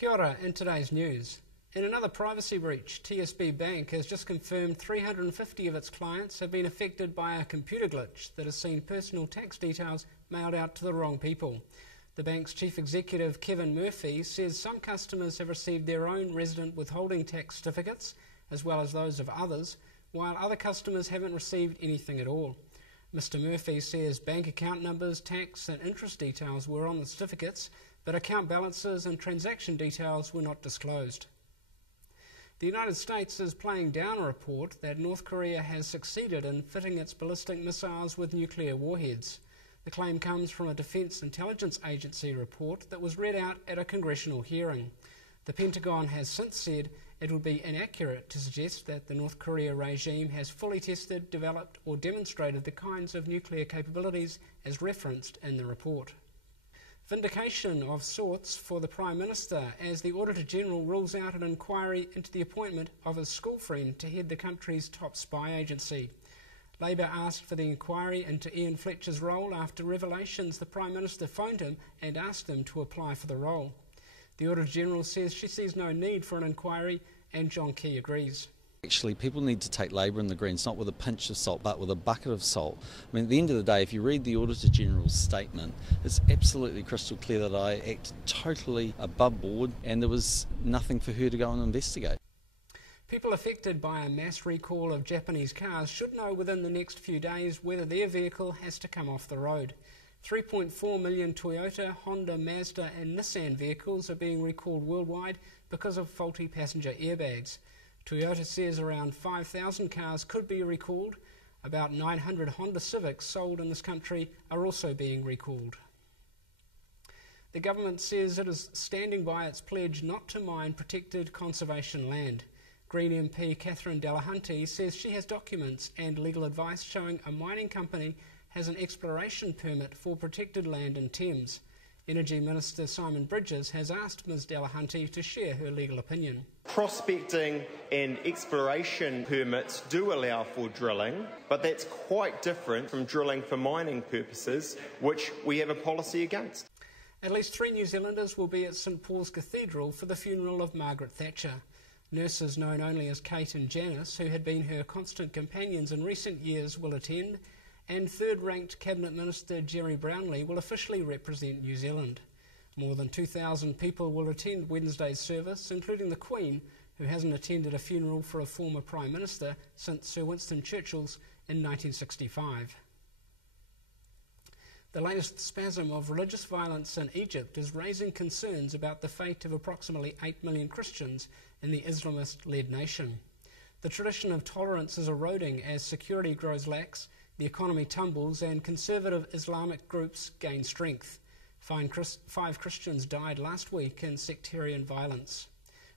Kia ora, in today's news. In another privacy breach, TSB Bank has just confirmed 350 of its clients have been affected by a computer glitch that has seen personal tax details mailed out to the wrong people. The bank's chief executive, Kevin Murphy, says some customers have received their own resident withholding tax certificates, as well as those of others, while other customers haven't received anything at all. Mr Murphy says bank account numbers, tax and interest details were on the certificates, but account balances and transaction details were not disclosed. The United States is playing down a report that North Korea has succeeded in fitting its ballistic missiles with nuclear warheads. The claim comes from a Defense Intelligence Agency report that was read out at a congressional hearing. The Pentagon has since said it would be inaccurate to suggest that the North Korea regime has fully tested, developed or demonstrated the kinds of nuclear capabilities as referenced in the report. Vindication of sorts for the Prime Minister as the Auditor-General rules out an inquiry into the appointment of his school friend to head the country's top spy agency. Labour asked for the inquiry into Ian Fletcher's role after revelations the Prime Minister phoned him and asked him to apply for the role. The Auditor-General says she sees no need for an inquiry, and John Key agrees. Actually, people need to take Labour and the Greens not with a pinch of salt but with a bucket of salt. I mean, at the end of the day, if you read the Auditor-General's statement, it's absolutely crystal clear that I acted totally above board and there was nothing for her to go and investigate. People affected by a mass recall of Japanese cars should know within the next few days whether their vehicle has to come off the road. 3.4 million Toyota, Honda, Mazda and Nissan vehicles are being recalled worldwide because of faulty passenger airbags. Toyota says around 5,000 cars could be recalled. About 900 Honda Civics sold in this country are also being recalled. The government says it is standing by its pledge not to mine protected conservation land. Green MP Catherine Delahunty says she has documents and legal advice showing a mining company has an exploration permit for protected land in Thames. Energy Minister Simon Bridges has asked Ms Delahunty to share her legal opinion. Prospecting and exploration permits do allow for drilling, but that's quite different from drilling for mining purposes, which we have a policy against. At least 3 New Zealanders will be at St Paul's Cathedral for the funeral of Margaret Thatcher. Nurses known only as Kate and Janice, who had been her constant companions in recent years, will attend, and third-ranked Cabinet Minister Jerry Brownlee will officially represent New Zealand. More than 2,000 people will attend Wednesday's service, including the Queen, who hasn't attended a funeral for a former Prime Minister since Sir Winston Churchill's in 1965. The latest spasm of religious violence in Egypt is raising concerns about the fate of approximately 8 million Christians in the Islamist-led nation. The tradition of tolerance is eroding as security grows lax, the economy tumbles and conservative Islamic groups gain strength. 5 Christians died last week in sectarian violence.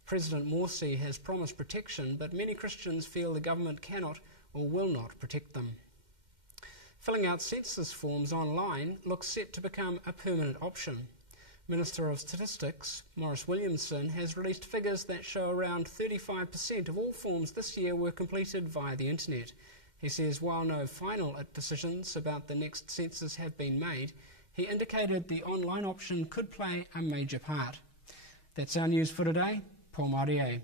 President Morsi has promised protection, but many Christians feel the government cannot or will not protect them. Filling out census forms online looks set to become a permanent option. Minister of Statistics, Maurice Williamson, has released figures that show around 35% of all forms this year were completed via the internet. He says while no final decisions about the next census have been made, he indicated the online option could play a major part. That's our news for today. Paul Marie.